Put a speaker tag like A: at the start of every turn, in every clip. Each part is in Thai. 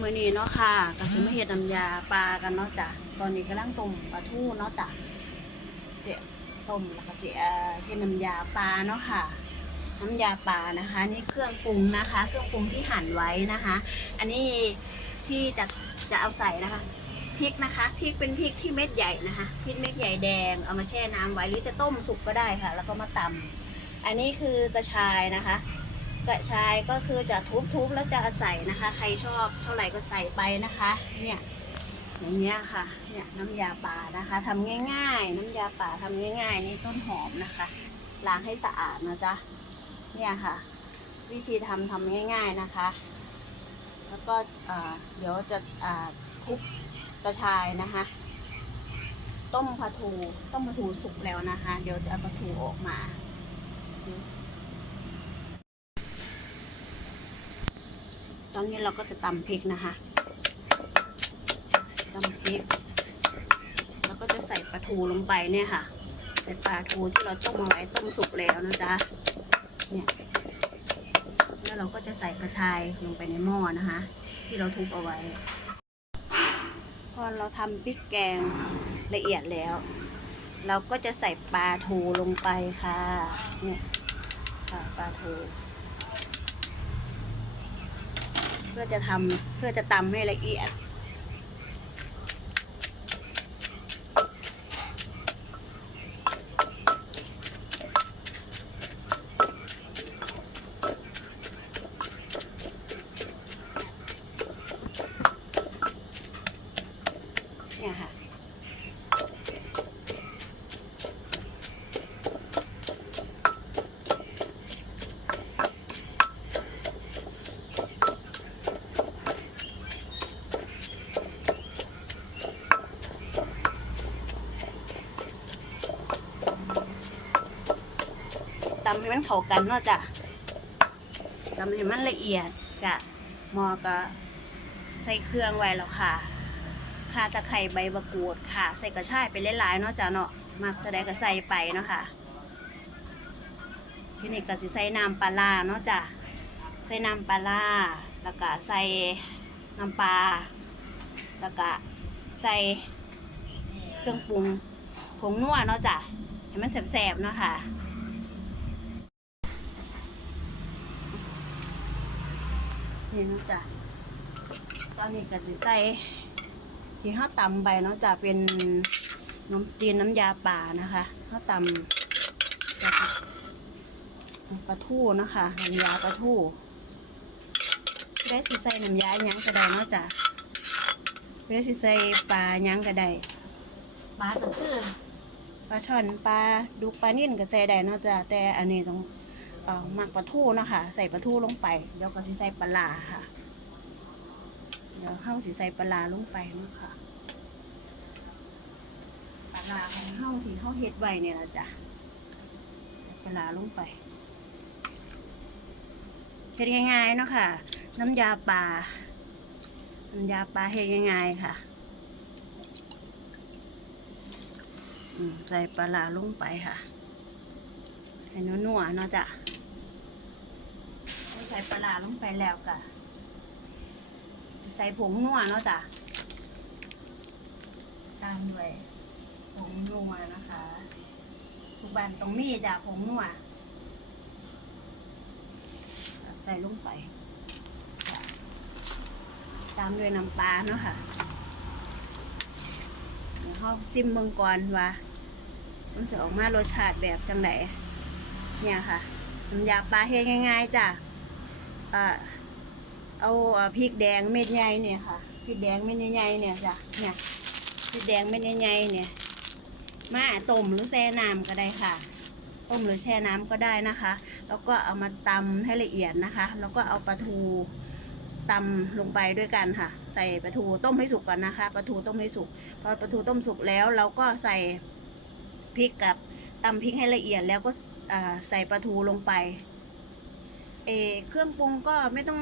A: มื้อนี้เนาะค่ะก็สิมาเฮ็ดน้ำยาปลากันเนาะจ้ะตอนนี้กำลังต้มปลาทูเนาะจ้ะเจ๊ต้มแล้วก็เจ๊เอ่อเฮ็ดน้ำยาปลาเนาะค่ะน้ำยาปลานะคะ นี่เครื่องปรุงนะคะ เครื่องปรุงที่หั่นไว้นะคะ อันนี้ที่จะจะเอาใส่นะคะพริกนะคะพริกเป็นพริกที่เม็ดใหญ่นะคะพริกเม็ดใหญ่แดงเอามาแช่น้ำไว้หรือจะต้มสุกก็ได้ค่ะ แล้วก็มาตำอันนี้คือกระชายนะคะ กระชายก็คือจะทุบๆแล้วจะใส่นะคะ ใครชอบเท่าไหร่ก็ใส่ไปนะคะ เนี่ยอย่างเงี้ยค่ะ เนี่ยน้ำยาป่านะคะทำง่าย ๆ น้ำยาป่าทำง่าย ๆ นี่ต้นหอมนะคะ ล้างให้สะอาดนะจ๊ะ เนี่ยค่ะ วิธีทำทำง่าย ๆนะคะ แล้วก็อ่าเดี๋ยวจะอ่าทุบกระชายนะคะ ต้มปลาทู ต้มปลาทูสุกแล้วนะคะ เดี๋ยวจะเอาปลาทูออกมา ตอนนี้เราก็จะตำพริกนะคะตำพริก แล้วก็จะใส่ปลาทูลงไปเนี่ยค่ะ ใส่ปลาทูที่เราต้มเอาไว้ต้มสุกแล้วนะจ๊ะ เนี่ย แล้วเราก็จะใส่กระชายลงไปในหม้อนะคะ ที่เราทุบเอาไว้ พอเราทำพริกแกงละเอียดแล้ว เราก็จะใส่ปลาทูลงไปค่ะ เนี่ยค่ะปลาทู เพื่อจะทำเพื่อจะตำให้ละเอียด มันเข้ากันเนาะจ้ะตำให้มันละเอียดกะหมอก็ใส่เครื่องไว้แล้วค่ะข่าตะไคร้ใบมะกรูดค่ะ ใส่กระชายไปหลายๆเนาะจ้ะเนาะมักจะได้ก็ใส่ไปเนาะค่ะทีนี้ก็สิใส่น้ำปลาร้าเนาะจ้ะใส่น้ำปลาร้าแล้วก็ใส่น้ำปลาแล้วก็ใส่เครื่องปรุงผงนัวเนาะจ้ะให้มันแสบๆเนาะค่ะ นี่เนาะจ้ะตอนนี้ก็จะใส่ที่ข้าวตำไปเนาะจ้ะเป็นน้ำจีนน้ำยาป่านะคะข้าวตำแล้วก็ปลาทูนะคะน้ำยาปลาทูได้สิใส่น้ำยาหยังก็ได้เนาะจ้ะไม่ได้สิใส่ปลาหยังก็ได้ปลาก็คือปลาช่อนปลาดุกปลานิ่นก็ใส่ได้เนาะจ้ะแต่อันนี้ต้องเอหมักปลาทูนะคะใส่ปลาทูลงไป เดี๋ยวก็สิใส่ปลาค่ะ เดี๋ยวเข้าสิใส่ปลาลงไปนะคะปลาของเข้าที่เข้าเฮ็ดไว้เนี่ยละจ้ะปลาลงไปเฮ็ดง่ายๆเนาะค่ะ น้ำยาปลา น้ำยาปลาเฮ็ดง่ายๆค่ะใส่ปลาลงไปค่ะ ให้นัวๆเนาะจ้ะ ปลาร้าลงไปแล้วก็ใส่ผงนัวเนาะจ้ะ ตามด้วยผงนัวนะคะ ทุกบ้านตรงมีจ้ะผงนัวใส่ลงไป ตามด้วยน้ำปลาเนาะค่ะเดี๋ยวเขาซิมเมืองก่อนว่ามันจะออกมารสชาติแบบจังไหนเนี่ยค่ะน้ำยาปลาเฮ็ดง่ายๆจ้ะ อ่อเอาพริกแดงเม็ดใหญ่เนี่ยค่ะพริกแดงเม็ดใหญ่เนี่ยจ้ะเนี่ยพริกแดงเม็ดใหญ่เนี่ยมาต้มหรือแช่น้ำก็ได้ค่ะต้มหรือแช่น้ำก็ได้นะคะ แล้วก็เอามาตำให้ละเอียดนะคะ แล้วก็เอาปลาทูตำลงไปด้วยกันค่ะ ใส่ปลาทูต้มให้สุกก่อนนะคะ ปลาทูต้มให้สุก พอปลาทูต้มสุกแล้ว เราก็ใส่พริกกับตำพริกให้ละเอียดแล้วก็ใส่ปลาทูลงไป เออเครื่องปรุงก็ไม่ต้อง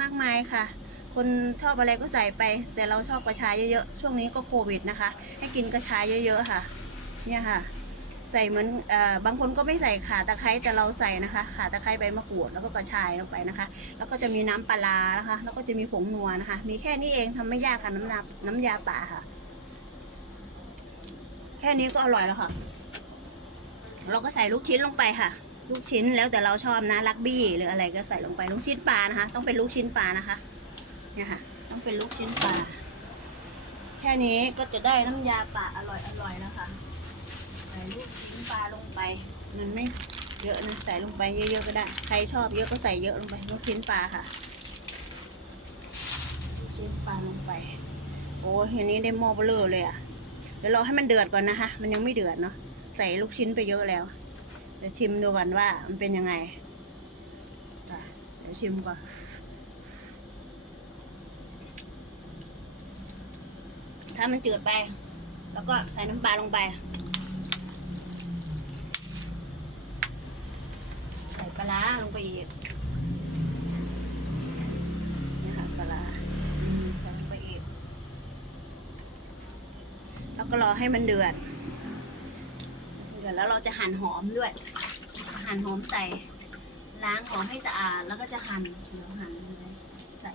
A: มากมายค่ะ คนชอบอะไรก็ใส่ไป แต่เราชอบกระชายเยอะๆ ช่วงนี้ก็โควิดนะคะ ให้กินกระชายเยอะๆค่ะ เนี่ยค่ะ ใส่เหมือนอบางคนก็ไม่ใส่ข่าตะไคร้แต่เราใส่นะคะข่าตะไคร้ใบมะกรูดแล้วก็กระชายลงไปนะคะ แล้วก็จะมีน้ำปลาร้านะคะ แล้วก็จะมีผงนัวนะคะ มีแค่นี้เองทำไม่ยากค่ะน้ำน้ำน้ำยาป่าค่ะ แค่นี้ก็อร่อยแล้วค่ะ เราก็ใส่ลูกชิ้นลงไปค่ะ ลูกชิ้นแล้วแต่เราชอบนะลักบี้หรืออะไรก็ใส่ลงไปลูกชิ้นปลานะคะ ต้องเป็นลูกชิ้นปลานะคะ เนี่ยค่ะ ต้องเป็นลูกชิ้นปลาแค่นี้ก็จะได้น้ำยาป่าอร่อยอร่อยแล้วค่ะใส่ลูกชิ้นปลาลงไป มันไม่เยอะนะใส่ลงไปเยอะๆก็ได้ ใครชอบเยอะก็ใส่เยอะลงไปลูกชิ้นปลาค่ะลูกชิ้นปลาลงไป โอ้ทีนี้ได้หม้อเบลอเลยอะเดี๋ยวรอให้มันเดือดก่อนนะคะ มันยังไม่เดือดเนาะใส่ลูกชิ้นไปเยอะแล้ว เดี๋ยวชิมดูก่อนว่า มันเป็นยังไงอะเดี๋ยวชิมก่อนถ้ามันจืดไป แล้วก็ใส่น้ำปลาลงไป ใส่ปลาร้าลงไปอีกนี่ค่ะปลาร้าใส่ลงไปอีก แล้วก็รอให้มันเดือด ดือดแล้วเราจะหั่นหอมด้วย หั่นหอมใส่ล้างหอมให้สะอาดแล้วก็จะหั่นเดี๋ยวหั่นเลยใส่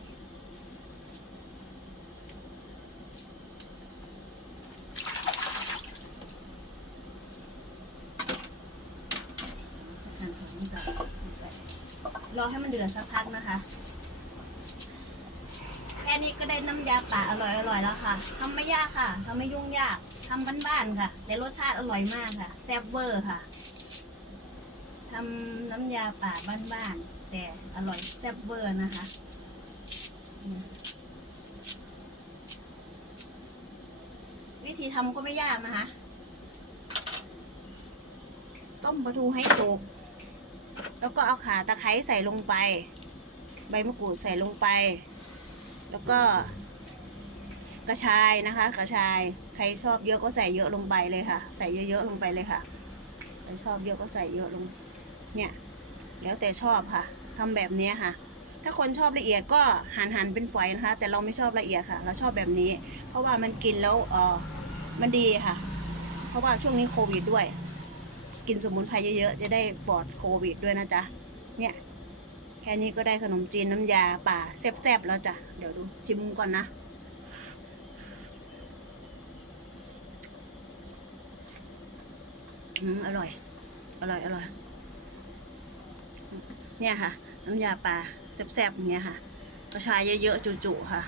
A: หั่นหอมใส่รอให้มันเดือดสักพักนะคะแค่นี้ก็ได้น้ำยาป่าอร่อยอร่อยแล้วค่ะทำไม่ยากค่ะทำไม่ยุ่งยาก ทำบ้านๆค่ะ แต่รสชาติอร่อยมากค่ะ แซ่บเวอร์ค่ะทำน้ำยาป่าบ้านๆแต่อร่อยแซ่บเวอร์นะคะวิธีทำก็ไม่ยากนะคะ ต้มปลาทูให้สุก แล้วก็เอาขาตะไคร้ใส่ลงไป ใบมะกรูดใส่ลงไป แล้วก็กระชายนะคะ กระชาย ใครชอบเยอะก็ใส่เยอะลงไปเลยค่ะ ใส่เยอะๆลงไปเลยค่ะใครชอบเยอะก็ใส่เยอะลง เนี่ย แล้วแต่ชอบค่ะทำแบบนี้ค่ะ ถ้าคนชอบละเอียดก็หั่นหั่นเป็นฝอยนะคะ แต่เราไม่ชอบละเอียดค่ะ เราชอบแบบนี้ เพราะว่ามันกินแล้วเออมันดีค่ะ เพราะว่าช่วงนี้โควิดด้วย กินสมุนไพรเยอะๆจะได้ปลอดโควิดด้วยนะจ๊ะ เนี่ยแค่นี้ก็ได้ขนมจีนน้ำยาป่าแซ่บๆแล้วจ้ะ เดี๋ยวดูชิมก่อนนะ อืมอร่อย อร่อย อร่อย เนี่ยค่ะ น้ำยาปลาแซ่บๆอย่างเงี้ยค่ะกระชายเยอะๆจุๆค่ะ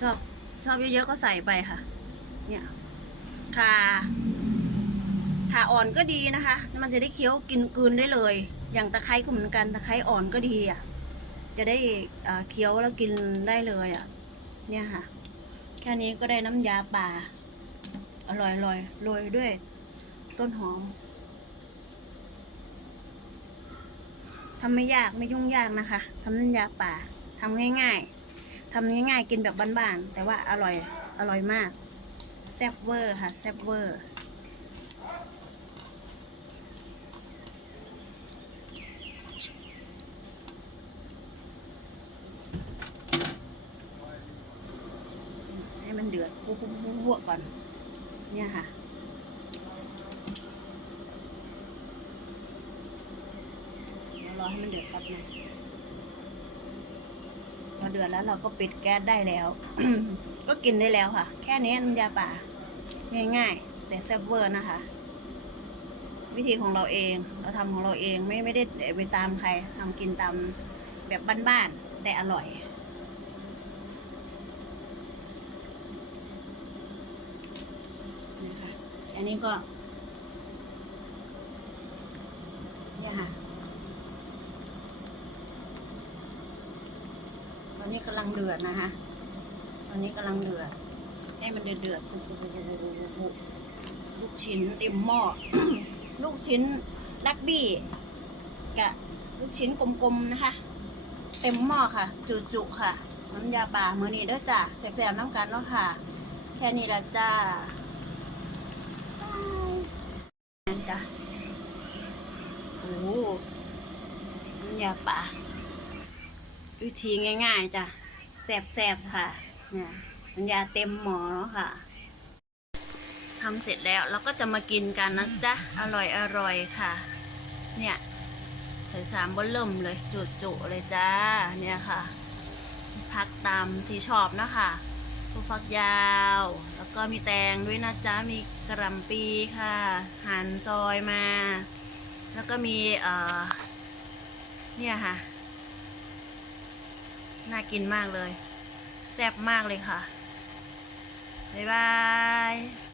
A: ชอบชอบเยอะๆก็ใส่ไปค่ะ เนี่ยคาขาอ่อนก็ดีนะคะ มันจะได้เคี้ยวกินกลืนได้เลย อย่างตะไคร้ก็เหมือนกันตะไคร้อ่อนก็ดีอะ จะได้เคี้ยวแล้วกินได้เลยอะ เนี่ยค่ะ แค่นี้ก็ได้น้ำยาป่าอร่อยๆโรยด้วย ต้นหอมทำไม่ยากไม่ยุ่งยากนะคะทำน้ำยาป่าทำง่ายๆทำง่ายๆกินแบบบ้านๆแต่ว่าอร่อยอร่อยมากแซ่บเวอร์ค่ะแซ่บเวอร์ ให้มันเดือดปุ๊บปุ๊บปุ๊บปุ๊บก่อน เนี่ยค่ะ เดี๋ยวรอให้มันเดือดแป๊บนึง พอเดือดแล้วเราก็ปิดแก๊สได้แล้ว ก็กินได้แล้วค่ะ แค่นี้น้ำยาป่า ง่ายๆ แต่แซ่บเวอร์นะคะ วิธีของเราเอง เราทำของเราเองไม่ไม่ได้ไปตามใครทำกินตามแบบบ้านๆ แต่อร่อยนะคะอันนี้ก็เนี่ยค่ะ ตอนนี้ กำลังเดือดนะคะ ตอนนี้กำลังเดือด ให้มันเดือดเดือดลูกชิ้นเต็มหม้อ ลูกชิ้นลักบี้กับลูกชิ้นกลมๆนะคะ เต็มหม้อค่ะ จุๆค่ะ น้ำยาป่ามือนี้เด้อจ้ะแซ่บๆน้ำกันเนาะค่ะ แค่นี้ละจ้าจ้ะโอ้น้ำยาป่า วิธีง่ายๆจ้ะแซ่บๆค่ะ เนี่ยน้ำยาเต็มหม้อเนาะค่ะทำเสร็จแล้วเราก็จะมากินกันนะจ๊ะ อร่อยอร่อยค่ะ เนี่ยใส่สามบนเริ่มเลย จุจุๆเลยจ้า เนี่ยค่ะ พักตามที่ชอบนะคะผู้ฟักยาว แล้วก็มีแตงด้วยนะจ๊ะ มีกระลำปีค่ะ หั่นซอยมา แล้วก็มีเอ่อเนี่ยค่ะ น่ากินมากเลย แซ่บมากเลยค่ะ บ๊ายบาย